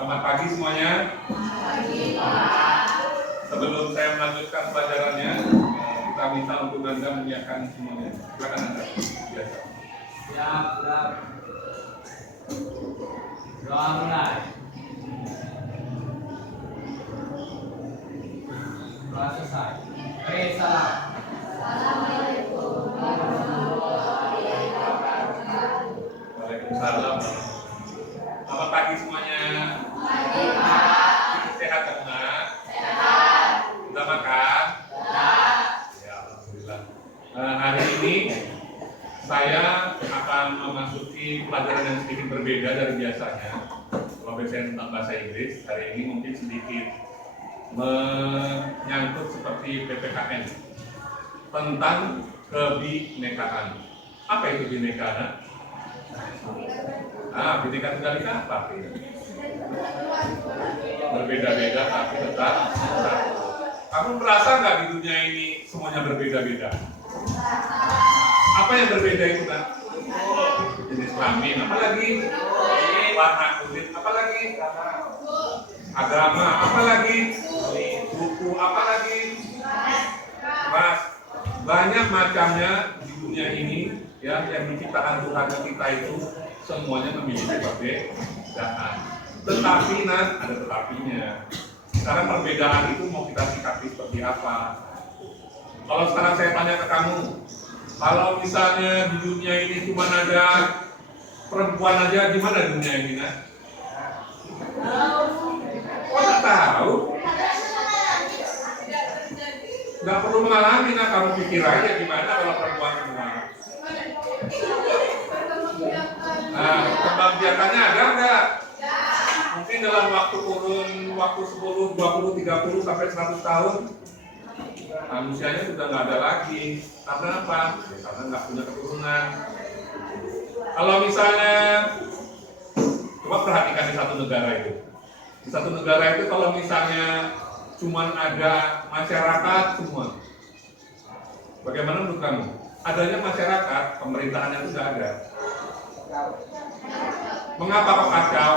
Selamat pagi semuanya. Pagi, Pak. Sebelum saya melanjutkan pelajarannya, kita minta untuk Anda menyiapkan semuanya. Silakan Anda. Biasa. Siap. Doa mulai. Doa selesai. Salam. Assalamualaikum warahmatullahi wabarakatuh. Waalaikumsalam. Selamat pagi semuanya. Pagi, Pak. Sehat kan, Nak? Sehat. Sudah makan? Sehat. Ya, alhamdulillah. Hari ini saya akan memasuki pelajaran yang sedikit berbeda dari biasanya. Kalau biasanya tentang bahasa Inggris, hari ini mungkin sedikit menyangkut seperti PPKN tentang kebinekaan. Apa itu kebinekaan? Bineka Tunggal Ika apa? Berbeda-beda tapi tetap satu. Kamu merasa nggak di dunia ini semuanya berbeda-beda? Apa yang berbeda itu kan? Jenis kelamin, apalagi warna kulit, apalagi agama, apalagi buku, apalagi ras. Banyak macamnya di dunia ini ya, yang diciptakan Tuhan kita itu semuanya memiliki perbedaan. Tetapi ada tetapinya. Sekarang perbedaan itu mau kita sikapi seperti apa? Kalau sekarang saya tanya ke kamu, kalau misalnya di dunia ini cuma ada perempuan aja, gimana dunia ini, Nak? Oh, nggak tahu. Nggak perlu mengalami, Nak. Kamu pikir aja gimana kalau perempuan semua. Kembang biakannya ada nggak? Mungkin dalam waktu kurun waktu 10, 20, 30 sampai 100 tahun manusianya sudah nggak ada lagi. Karena apa? Ya, karena nggak punya keturunan. Kalau misalnya coba perhatikan di satu negara itu. Di satu negara itu kalau misalnya cuman ada masyarakat semua. Bagaimana menurut kamu? Adanya masyarakat, pemerintahannya itu nggak ada. Mengapa kok kacau?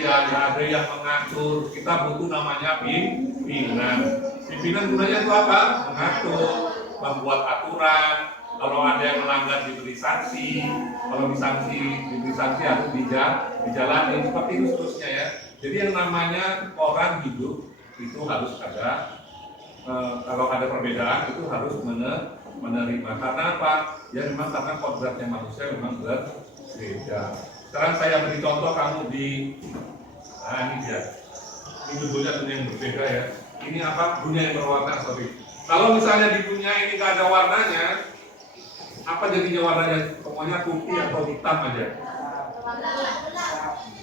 Iya, nggak ada yang mengatur. Kita butuh namanya pimpinan. Pimpinan gunanya itu apa? Mengatur, membuat aturan. Kalau ada yang melanggar diberi sanksi. Kalau diberi sanksi harus dijalani. Seperti itu seterusnya ya. Jadi yang namanya orang hidup itu harus ada. Kalau ada perbedaan itu harus menerima. Karena apa? Ya memang karena kodratnya manusia memang berbeda. Sekarang saya beri contoh kamu di ini dia. Ini judulnya dunia yang berbeda ya. Ini apa? Dunia yang berwarna, sorry. Kalau misalnya di dunia ini nggak ada warnanya, apa jadinya warnanya? Semuanya putih atau hitam aja.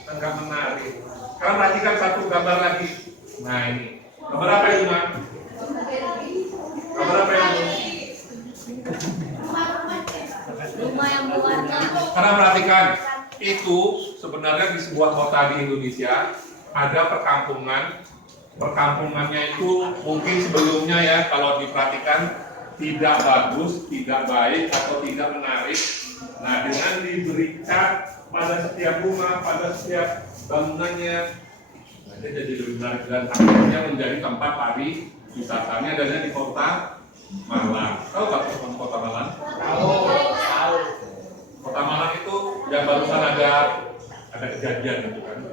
Enggak menarik. Sekarang perhatikan satu gambar lagi. Nah ini. Gambar apa itu, Nak? Gambar apa itu? Rumah yang berwarna. Karena perhatikan, itu sebenarnya di sebuah kota di Indonesia ada perkampungan. Perkampungannya itu mungkin sebelumnya ya, kalau diperhatikan tidak bagus, tidak baik atau tidak menarik. Nah, dengan diberi cat pada setiap rumah, pada setiap bangunannya, nanti jadi lebih menarik dan akhirnya menjadi tempat pariwisatanya adanya di kota Malang. Tahu nggak kota Malang? Tahu. Kota Malang itu yang barusan ada kejadian gitu kan.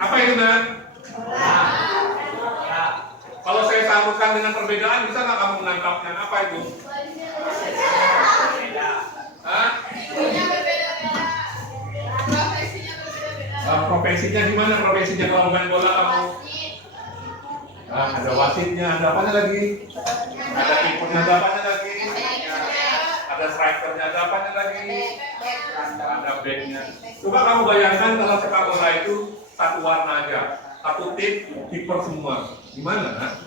Apa itu, Nak? Kalau saya sambungkan dengan perbedaan, bisa nggak kamu menangkapnya? Apa itu? Hah? Profesinya gimana? Profesinya kalau main bola kamu? Ada wasitnya, ada apanya lagi? Ada kipernya, ada apanya lagi? Ada strikernya, ada apanya lagi? Ada backnya. Coba kamu bayangkan kalau sepak bola itu satu warna aja, satu tim, kiper semua. Gimana?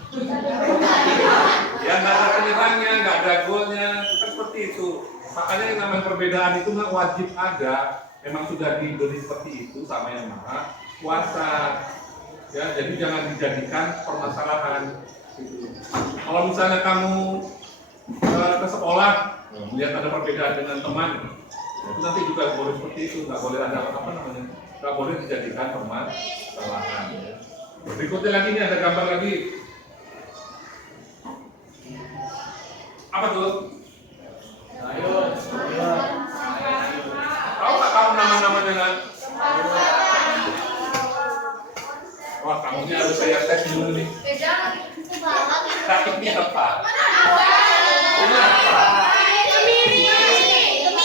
Ya nggak ada penyerangnya, nggak ada golnya, kan seperti itu. Makanya yang namanya perbedaan itu nggak wajib ada. Memang sudah diberi seperti itu sama yang maha kuasa. Ya, jadi jangan dijadikan permasalahan. Kalau misalnya kamu ke sekolah, Melihat ada perbedaan dengan teman, itu nanti juga boleh seperti itu, nggak boleh ada apa namanya, nggak boleh dijadikan permasalahan. Ya. Berikutnya lagi ini ada gambar lagi. Apa tuh? Sayur. Tahu nggak kamu nama-namanya kan? Wah, kamunya harus saya tes dulu nih. Sakitnya apa? Ini apa?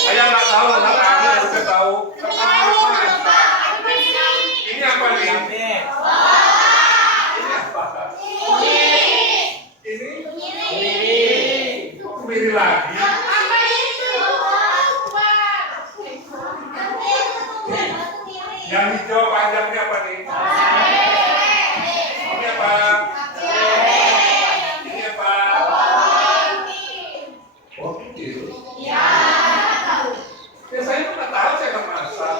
Saya nggak tahu, anak kami harus saya tahu. Ini apa nih? Ini apa? Ini kemiri lagi. Yang hijau panjangnya apa nih? Ini apa? Ini apa? Oh, gitu. Ya, saya tuh nggak tahu, saya nggak masak.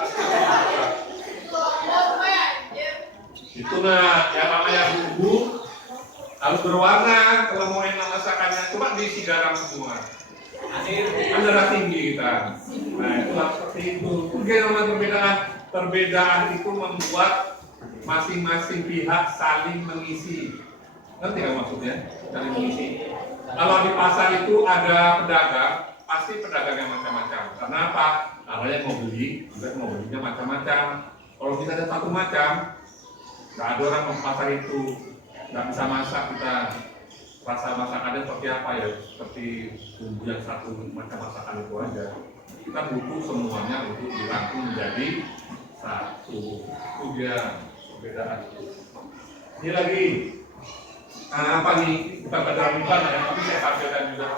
Itu nah, yang namanya bumbu harus berwarna kalau mau enak masakannya. Coba diisi garam semua. Kan darah tinggi kita. Nah, itu harus seperti itu. Mungkin namanya perbedaan itu membuat masing-masing pihak saling mengisi. Ngerti nggak maksudnya? Saling mengisi. Kalau di pasar itu ada pedagang, pasti pedagangnya macam-macam. Karena apa? Ada yang mau beli, juga mau belinya macam-macam. Kalau kita ada satu macam, nggak ada orang mau pasar itu, nggak bisa masak kita. Rasa masakannya seperti apa ya? Seperti bumbu yang satu macam masakan itu aja. Kita butuh semuanya untuk dirangkum menjadi satu. Itu dia perbedaan. Ini lagi. Nah, apa nih? Bukan pada ribuan ya, tapi saya tampilkan juga.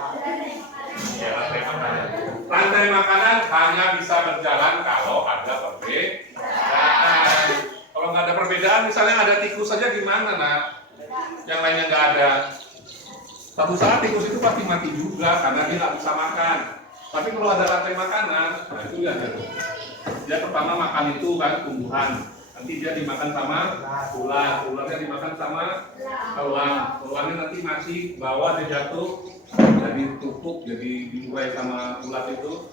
Ya, rantai makanan. Rantai makanan hanya bisa berjalan kalau ada perbedaan. Kalau nggak ada perbedaan, misalnya ada tikus saja gimana, nak? Yang lainnya nggak ada. Satu saat tikus itu pasti mati juga karena dia nggak bisa makan. Tapi kalau ada rantai makanan, nah itu ya. Dia pertama makan itu kan tumbuhan. Nanti dia dimakan sama ular, ularnya dimakan sama elang, elangnya nanti masih bawa dia jatuh, jadi tupuk, jadi diurai sama ulat itu,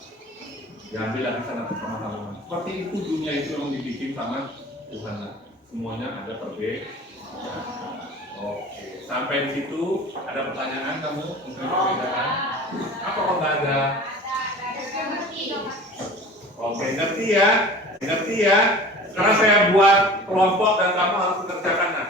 diambil lagi sana sama-sama. Seperti itu dunia itu yang dibikin sama Tuhan. Semuanya ada perbedaan. Oke, sampai di situ ada pertanyaan kamu untuk perbedaan? Apa kok nggak ada? Oke, ngerti ya? Ngerti ya? Sekarang saya buat kelompok dan kamu harus mengerjakan. Nah,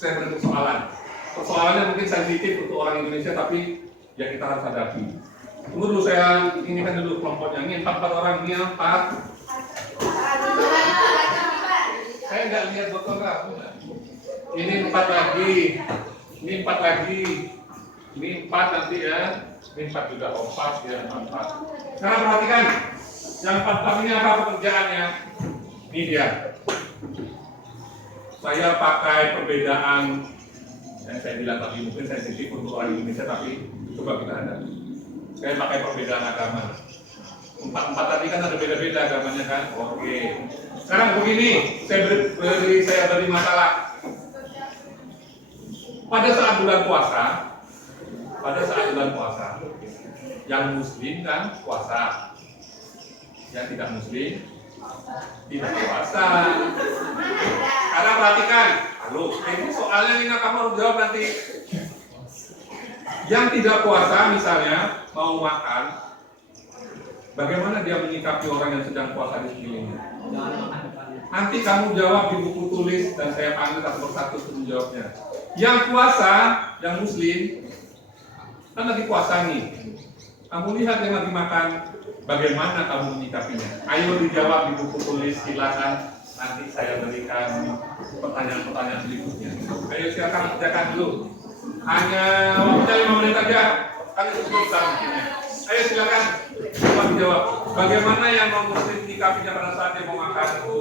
saya beri persoalan. Persoalannya mungkin sensitif untuk orang Indonesia, tapi ya kita harus hadapi. Tunggu dulu, saya ini kan dulu kelompoknya. Ini 4 orang, ini 4. Saya nggak lihat botol kamu. Ini 4 lagi. Ini 4 lagi. Ini 4 nanti ya. Ini 4 juga, 4 ya, 4. Sekarang perhatikan. Yang 4 ini apa pekerjaannya? Ini dia. Saya pakai perbedaan yang saya bilang tadi, mungkin sensitif untuk orang Indonesia, tapi coba kita ada. Saya pakai perbedaan agama. 4 tadi kan ada beda-beda agamanya kan? Oke. Sekarang begini, saya beri masalah. Pada saat bulan puasa, yang Muslim kan puasa, yang tidak Muslim tidak puasa. Karena perhatikan, halo, ini soalnya ini kamu harus jawab nanti. Yang tidak puasa misalnya mau makan, bagaimana dia menyikapi orang yang sedang puasa di sekelilingnya? Nanti kamu jawab di buku tulis dan saya panggil satu persatu untuk menjawabnya. Yang puasa, yang Muslim, kan lagi puasa nih. Kamu lihat yang lagi makan, bagaimana kamu menyikapinya? Ayo dijawab di buku tulis, silakan. Nanti saya berikan pertanyaan-pertanyaan berikutnya. Ayo silakan kerjakan dulu. Hanya waktunya 5 menit saja. Kali cukup selanjutnya. Ayo silakan. Coba dijawab. Bagaimana yang non-Muslim menyikapinya pada saat dia mau makan itu?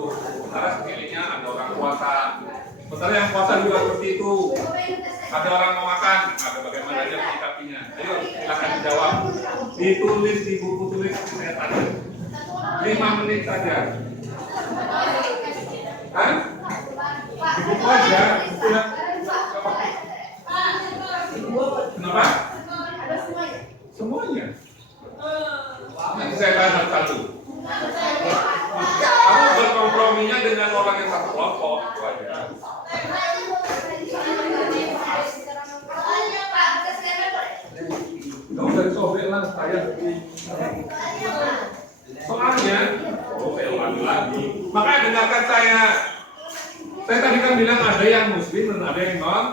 Sementara sekelilingnya ada orang puasa. Sementara yang puasa juga seperti itu. Ada orang mau makan, ada bagaimana dia menyikapinya? Ayo silakan dijawab. Ditulis di buku tulis saya tanya. 5 menit saja. Kan? Di buku aja. Kenapa? Semuanya. satu kelompok itu aja. Kamu dari sobek lah saya. Soalnya, saya ulangi lagi. Makanya dengarkan saya. Saya tadi kan bilang ada yang muslim dan ada yang non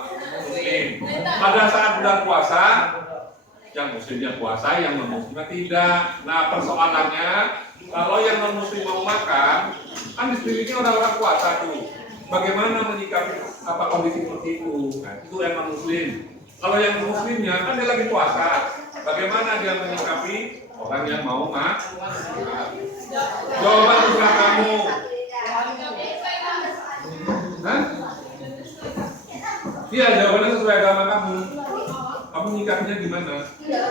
muslim. Pada saat bulan puasa, yang muslimnya puasa, yang non muslimnya tidak. Nah persoalannya, kalau yang non muslim mau makan, kan di sini orang-orang puasa tuh. Bagaimana menyikapi apa kondisi seperti itu? Nah, itu yang non muslim. Kalau yang muslimnya kan dia lagi puasa. Bagaimana dia menyikapi orang yang mau makan? Jawaban terserah kamu. Hah? Iya, jawabannya sesuai agama kamu. Kamu nyikapinya gimana? Iya,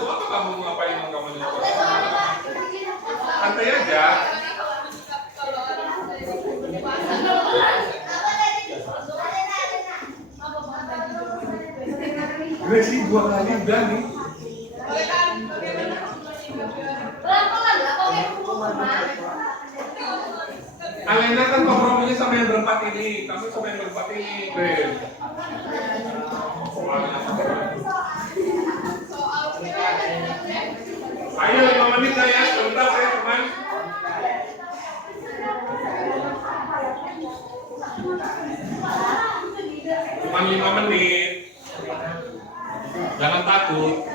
apa kamu ngapain kamu nyikapi? Santai aja. Gresi 2 kali udah nih. Alena kan komprominya sama yang berempat ini, kamu sama yang berempat ini, Grace. Ayo 5 menit lah ya, sebentar saya teman. Cuma 5 menit. Jangan takut.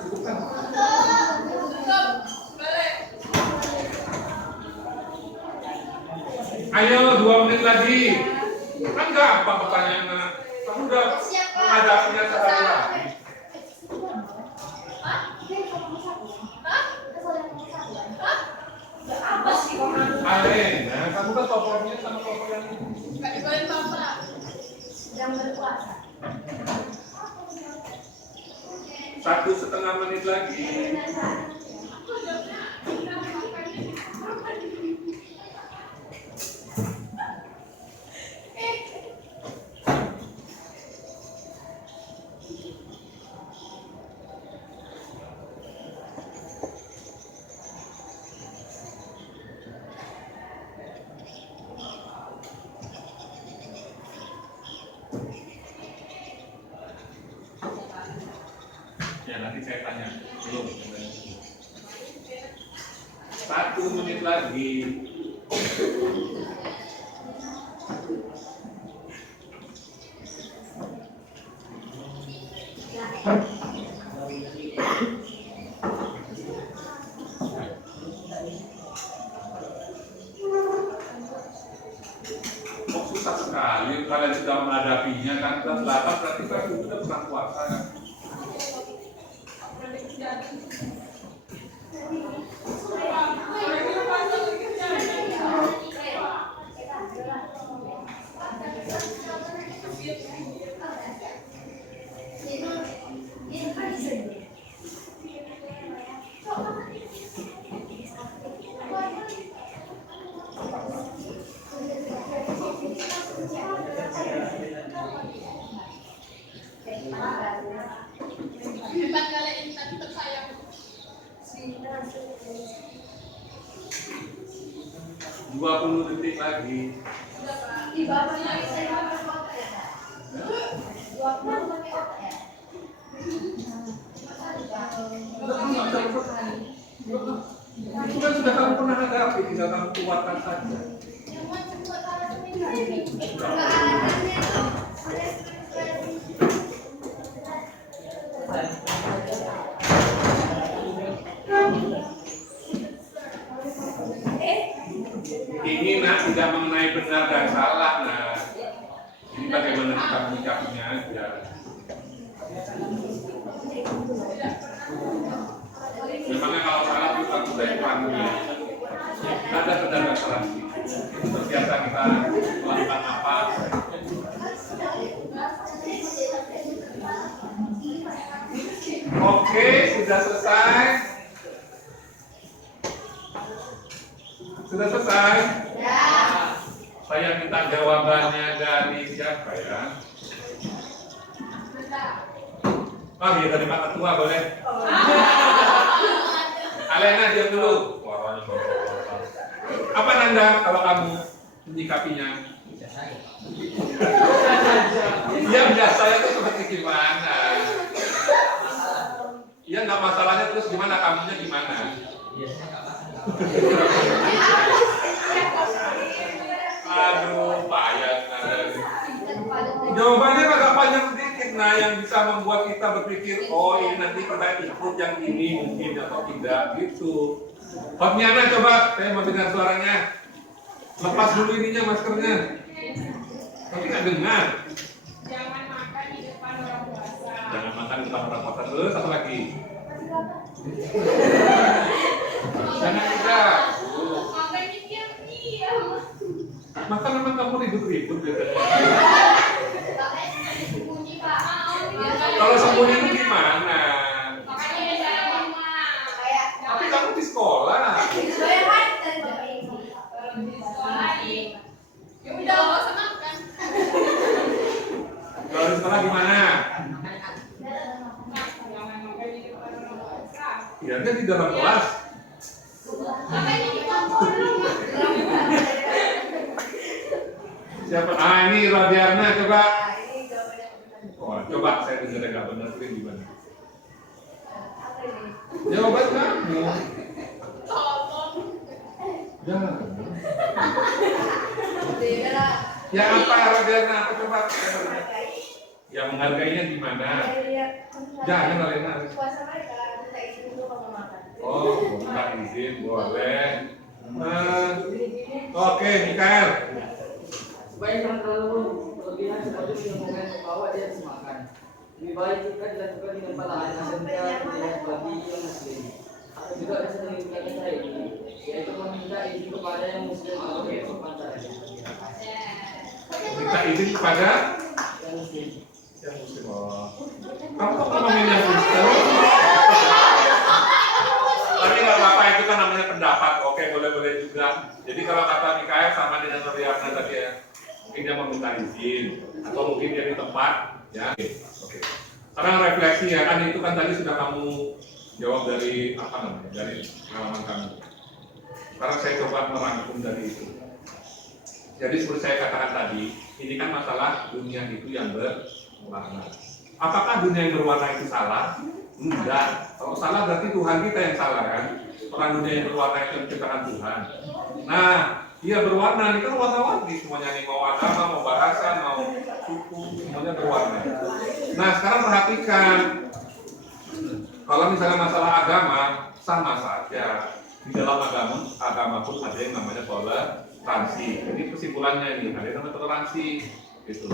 Cukupkan. Ayo 2 menit lagi. Kan gampang pertanyaannya. Kamu udah menghadapinya sehari lagi. Alena, kamu kan topornya sama topor yang ini. Sedang berpuasa. 1,5 menit lagi. Ya nanti saya tanya belum. 1 menit lagi. Kok susah sekali kalian sudah menghadapinya kan? Kelas 8 berarti kan sudah pernah puasa kan? Hebat kalian insan tersayang. 20 detik lagi. Di bawahnya saya pakai otak ya. 20 pakai otak ya. Itu kan sudah kamu pernah hadapi, tinggal kamu kuatkan saja. Ini nak tidak mengenai benar dan salah, nah. Ini bagaimana kita menyikapinya aja. Memangnya kalau salah kita panggil. selesai? Sudah selesai? Ya. Saya minta jawabannya dari siapa ya? Oh iya, dari Pak Ketua boleh? Alena diam dulu. Suaranya kotor. Apa Nanda kalau kamu menyikapinya? Iya biasanya itu seperti gimana? Iya nggak masalahnya, terus gimana kamunya gimana? Aduh, payah Nanda. Jawabannya agak panjang sedikit, nah yang bisa membuat kita berpikir, oh ini nanti kita ikut yang ini mungkin atau tidak gitu. Hotmiana coba, saya mau dengar suaranya. Lepas dulu ininya maskernya. Tapi nggak dengar. Jangan makan di depan orang puasa. Jangan makan di depan orang puasa. Terus satu lagi. Jangan juga. Makan di diam. Makan memang kamu ribut-ribut biasanya. Sembunyi, Pak. Kalau sembunyi itu gimana? Makanya di dalam rumah. Kayak Tapi kamu di sekolah. saya kan dari Kalau di sekolah di ya udah nggak usah makan. Kalau di sekolah gimana? Jangan makan di depan orang puasa. Ya kan di dalam kelas. Makanya di kantor. Siapa? Ah ini Rodiana coba. ini jawabannya benar. Oh, coba saya dengar nggak benar itu gimana? Apa ini? Jawaban kamu. Tolong. Jangan. Beda lah. Ya apa Rodiana? Apa coba? Menghargai. Ya menghargainya gimana? Saya lihat Jangan Alena. puasa mereka, kita izin dulu kalau makan. Oh, minta izin boleh. Oke, Mikael. Supaya jangan terlalu berlebihan seperti minum ke bawah dia harus makan. Lebih baik jika dilakukan dengan palaan dan bagi yang muslim. Atau juga bisa mengikuti saya ini, yaitu meminta izin kepada yang muslim atau yang pantaranya. Minta izin kepada Yang muslim. yang muslim. Oh. Kamu kok ngomongin yang Kristen? Tapi nggak apa-apa, itu kan namanya pendapat. Oke, boleh-boleh juga. Jadi kalau kata Mikael sama dengan Riana tadi ya, mungkin dia meminta izin atau mungkin dia di tempat ya. Oke. Sekarang refleksi ya, kan itu kan tadi sudah kamu jawab dari apa namanya, dari pengalaman kamu. Sekarang saya coba merangkum dari itu. Jadi seperti saya katakan tadi, ini kan masalah dunia itu yang berwarna. Apakah dunia yang berwarna itu salah? Enggak. Kalau salah berarti Tuhan kita yang salah kan? Orang dunia yang berwarna itu yang menciptakan Tuhan. Nah, dia berwarna, ini kan warna-warni semuanya nih, mau agama, mau bahasa, mau suku, semuanya berwarna. Nah, sekarang perhatikan, kalau misalnya masalah agama, sama saja. Di dalam agama pun ada yang namanya toleransi. Jadi kesimpulannya ini, ada yang namanya toleransi. Gitu.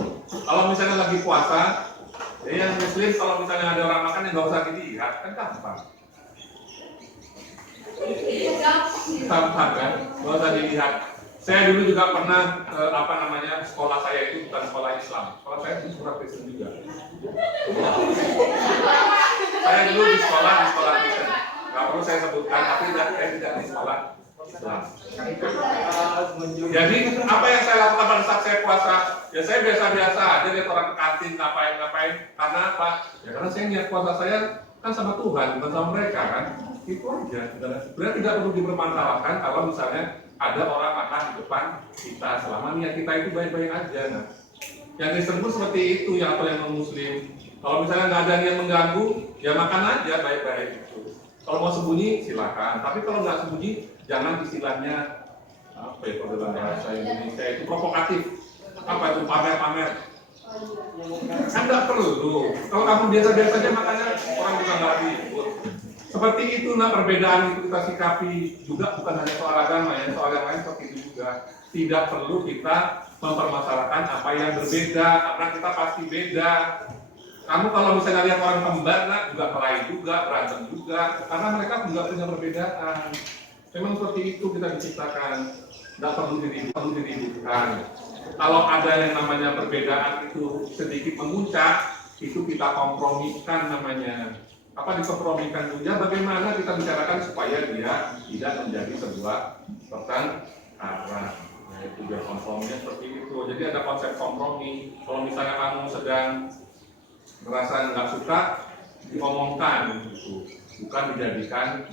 Kalau misalnya lagi puasa, ya yang muslim kalau misalnya ada orang makan yang nggak usah dilihat, kan gampang. Gampang kan, nggak usah dilihat. Saya dulu juga pernah sekolah saya itu bukan sekolah Islam, sekolah saya itu sekolah Kristen juga. Saya dulu di sekolah Kristen, nggak perlu saya sebutkan, tapi saya tidak di sekolah Islam. Jadi apa yang saya lakukan pada saat saya puasa? Ya saya biasa-biasa aja lihat orang ke kantin ngapain. Karena apa? Ya karena saya niat puasa saya kan sama Tuhan, bukan sama mereka kan. Itu aja. Sebenarnya tidak perlu dipermasalahkan kalau misalnya ada orang makan di depan kita, selama niat kita itu baik-baik aja. Nah, yang Kristen pun seperti itu, yang atau yang non-Muslim. Kalau misalnya nggak ada yang mengganggu, ya makan aja baik-baik itu. Kalau mau sembunyi silakan, tapi kalau nggak sembunyi jangan istilahnya apa ya, kalau dalam bahasa Indonesia itu provokatif. Apa itu pamer-pamer? Kan nggak perlu. Kalau kamu biasa-biasa aja makanya orang juga nggak ribut. Seperti itu, nah perbedaan itu kita sikapi juga, bukan hanya soal agama ya, soal yang lain seperti itu juga. Tidak perlu kita mempermasalahkan apa yang berbeda, karena kita pasti beda. Kamu kalau misalnya lihat orang kembar, nah juga kelahi juga, berantem juga, karena mereka juga punya perbedaan. Memang seperti itu kita diciptakan, tidak perlu diributkan. Kalau ada yang namanya perbedaan itu sedikit memuncak, itu kita kompromikan namanya. dikompromikan dulu. Ya bagaimana kita bicarakan supaya dia tidak menjadi sebuah pertengkaran. Nah, itu biar komprominya seperti itu. Jadi ada konsep kompromi. Kalau misalnya kamu sedang merasa nggak suka, diomongkan gitu, bukan dijadikan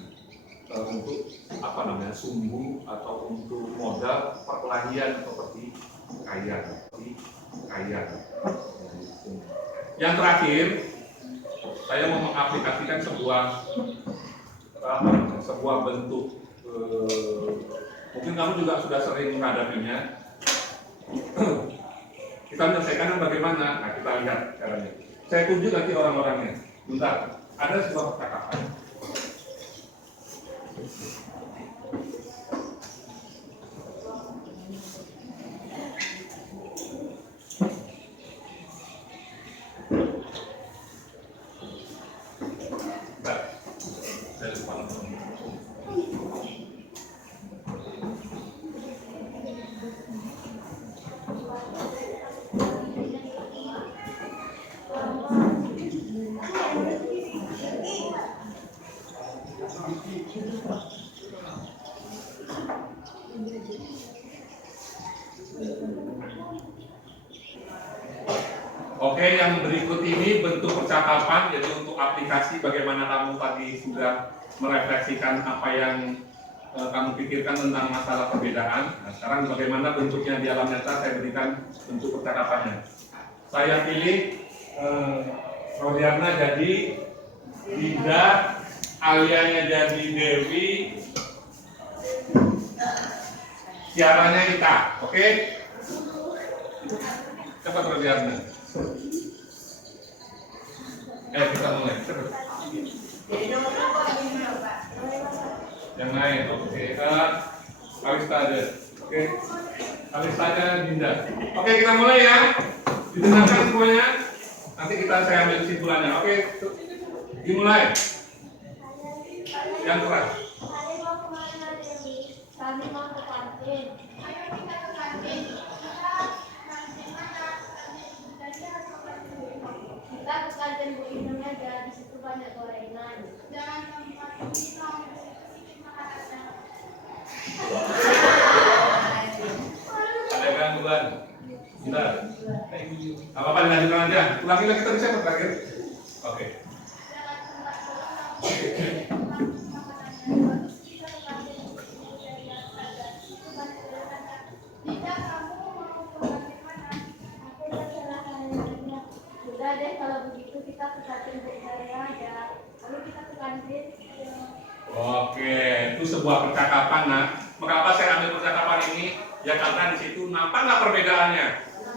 untuk sumbu atau untuk modal perkelahian seperti kaya. Yang terakhir, saya mau mengaplikasikan sebuah bentuk. Mungkin kamu juga sudah sering menghadapinya. Kita menyelesaikan bagaimana? Nah, kita lihat caranya. Saya tunjuk nanti orang-orangnya. Bentar, ada sebuah percakapan. Bentar, saya lupa. Oke, yang berikut ini bentuk percakapan, jadi untuk aplikasi bagaimana kamu tadi sudah merefleksikan apa yang kamu pikirkan tentang masalah perbedaan. Nah, sekarang bagaimana bentuknya di alam nyata, saya berikan bentuk percakapannya. Saya pilih Rodiana jadi Dinda, Alianya jadi Dewi, Tiaranya Ita, oke? Cepat Rodiana. Kita mulai. Yang lain, oke. Alista ada, oke. Alista ada Dinda. Oke, kita mulai ya. Didengarkan semuanya. Nanti saya ambil kesimpulannya. Oke, dimulai. Yang keras. Kami mau ke kantin. Ayo kita ke kantin. Kita ke kantin Bu Inung aja, di situ banyak gorengan. Jangan tempat ini kamu sedikit makanannya. Ada gangguan? Bentar. Apa-apa dilanjutkan aja. Ulangi lagi tadi saya terakhir. Oke. Tidak, kamu mau ke kantin mana? Aku terserah kalian. Sudah deh, kalau begitu kita ke kantin Bu Inung aja. Lalu kita ke kantin. Oke, itu sebuah percakapan. Nah, mengapa saya ambil percakapan ini? Ya karena di situ nampak nggak perbedaannya?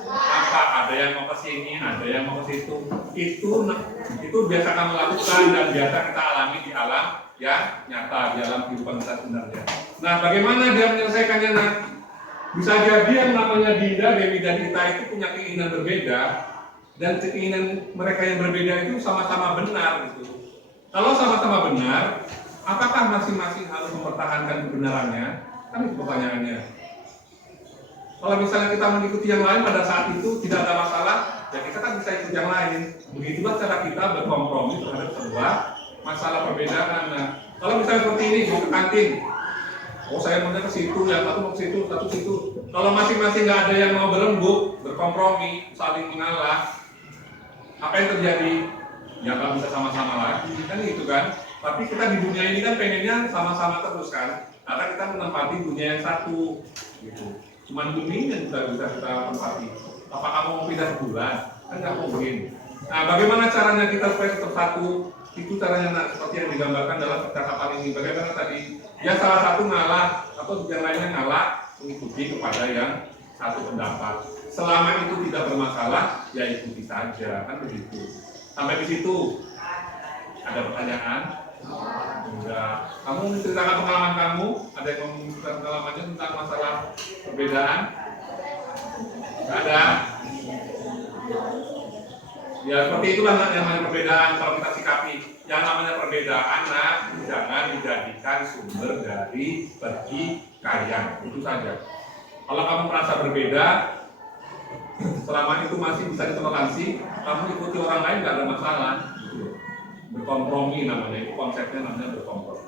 Nampak, ada yang mau ke sini, ada yang mau ke situ. Itu biasa kamu lakukan dan biasa kita alami di alam ya nyata, di alam kehidupan kita sebenarnya. Nah, bagaimana dia menyelesaikannya? Nah, bisa jadi yang namanya Dinda, Dewi dan Ita itu punya keinginan berbeda, dan keinginan mereka yang berbeda itu sama-sama benar gitu. Kalau sama-sama benar, apakah masing-masing harus mempertahankan kebenarannya? Kan itu pertanyaannya. Kalau misalnya kita mengikuti yang lain pada saat itu tidak ada masalah, ya kita kan bisa ikut yang lain. Begitulah cara kita berkompromi terhadap sebuah masalah perbedaan. Nah, kalau misalnya seperti ini, mau ke kantin, saya mau ke situ, yang satu mau ke situ, satu situ. Kalau masing-masing nggak ada yang mau berembuk, berkompromi, saling mengalah, apa yang terjadi? Ya nggak bisa sama-sama lagi, kan gitu kan? Tapi kita di dunia ini kan pengennya sama-sama terus kan? Karena kita menempati dunia yang satu, gitu. Cuman bumi yang bisa kita tempati. Apa kamu mau pindah ke bulan? Kan nggak mungkin. Nah, bagaimana caranya kita supaya tetap satu? Itu caranya seperti yang digambarkan dalam percakapan ini. Bagaimana tadi? Ya salah satu ngalah atau yang lainnya ngalah mengikuti kepada yang satu pendapat. Selama itu tidak bermasalah, ya ikuti saja, kan begitu. Sampai di situ ada pertanyaan? Enggak. Kamu menceritakan pengalaman kamu? Ada yang menceritakan pengalamannya tentang masalah perbedaan? Enggak ada. Ya seperti itulah yang namanya perbedaan kalau kita sikapi. Yang namanya perbedaan, nah, jangan dijadikan sumber dari pertikaian. Itu saja. Kalau kamu merasa berbeda, selama itu masih bisa ditoleransi, kamu ikuti orang lain nggak ada masalah. Gitu. berkompromi namanya, itu konsepnya namanya berkompromi.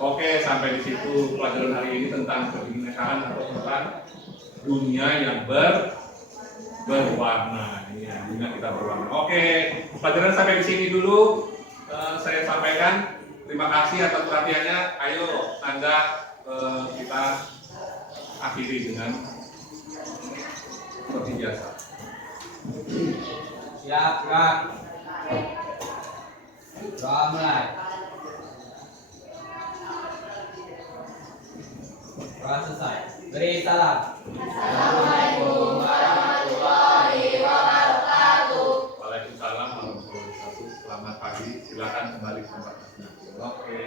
Oke, sampai di situ pelajaran hari ini tentang kebinekaan atau tentang dunia yang berwarna. Ya, dunia kita berwarna. Oke, pelajaran sampai di sini dulu. Saya sampaikan terima kasih atas perhatiannya. Ayo, Anda kita akhiri dengan seperti biasa. Siap, gerak. Doa mulai. Doa selesai. Beri salam. Assalamualaikum warahmatullahi wabarakatuh. Waalaikumsalam warahmatullahi wabarakatuh. Selamat pagi. Silakan kembali ke tempatnya. Oke.